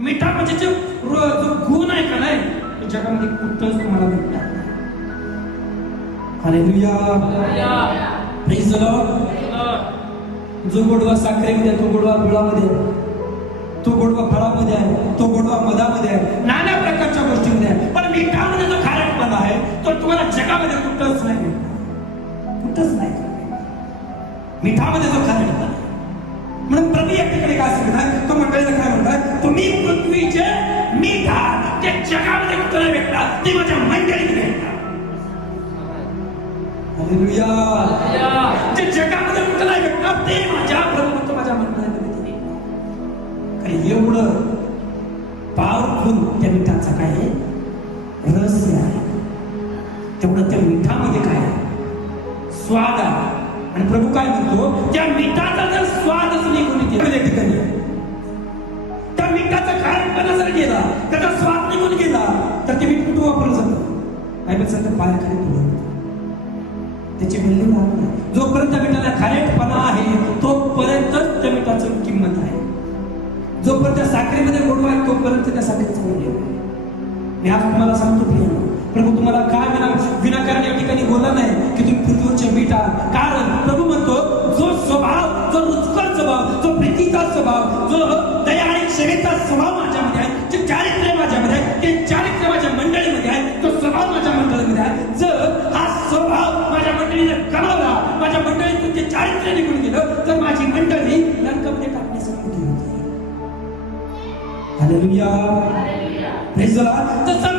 मिठा म्हणजे जो गुण आहे का नाही तो जगामध्ये कुठंच तुम्हाला भेटणार नाही. Hallelujah, praise the Lord. जो गोडवा साखरेमध्ये आहे, तो गोडवा गुळामध्ये आहे, तो गोडवा फळामध्ये आहे, तो गोडवा मधामध्ये आहे, नाना प्रकारच्या गोष्टींमध्ये आहे. पण मिठामध्ये जो खारटपणा आहे तो तुम्हाला जगामध्ये कुठंच नाही भेटणार, कुठंच नाही. मिठामध्ये जो खारटपणा म्हणून प्रभू या ठिकाणी काय सांगतात, तो मंडळीला काय म्हणतात, तुम्ही पृथ्वीचे मीठ आहात, ते जगामध्ये कुठं नाही भेटणार, ते माझ्या मंडळीत भेटणार. हालेलुया, ते जगामध्ये कुठं नाही भेटणार, ते माझ्या प्रभू माझ्या मंडळीमध्ये भेटणार. काही एवढं पॉवरफुल त्या मिठाचा काय आहे, रहस्य आहे. तेवढं त्या मिठामध्ये काय आहे, स्वाद आहे. आणि प्रभू काय म्हणतो, त्या मिठाचा जर स्वादच निघून गेला ठिकाणी, त्या मिठाचा खारटपणा जर गेला, त्याचा स्वाद निघून गेला, तर ते मीठ कुठं वापरलं जातं, बायबल सांगतं पायाखाली ठेवलं, त्याची व्हॅल्यू राहत नाही. जोपर्यंत त्या मिठाला खारटपणा आहे तोपर्यंतच त्या मिठाचं किंमत आहे. जोपर्यंत त्या साखरेमध्ये गोडवा आहे तोपर्यंत त्या साखरेचं मूल्य आहे. मी आज तुम्हाला सांगतो प्रिय, प्रभू तुम्हाला काय विनाकारण या ठिकाणी बोलला नाही की तुम्ही पृथ्वीचे मीठ आहात. कारण प्रभू म्हणतो, जो स्वभाव, जो रुचकर स्वभाव, जो प्रीतीचा स्वभाव, जो दया आणि क्षमेचा स्वभाव माझ्यामध्ये आहे, जे चारित्र्य माझ्यामध्ये आहे, ते चारित्र्य माझ्या मंडळीमध्ये आहे, तो स्वभाव माझ्या मंडळीमध्ये आहे. जर हा स्वभाव माझ्या मंडळीने गमावला, माझ्या मंडळीतून ते चारित्र्य निघून गेलं, तर माझी मंडळी नरकामध्ये टाकण्यासाठी होती. Hallelujah, praise the Lord.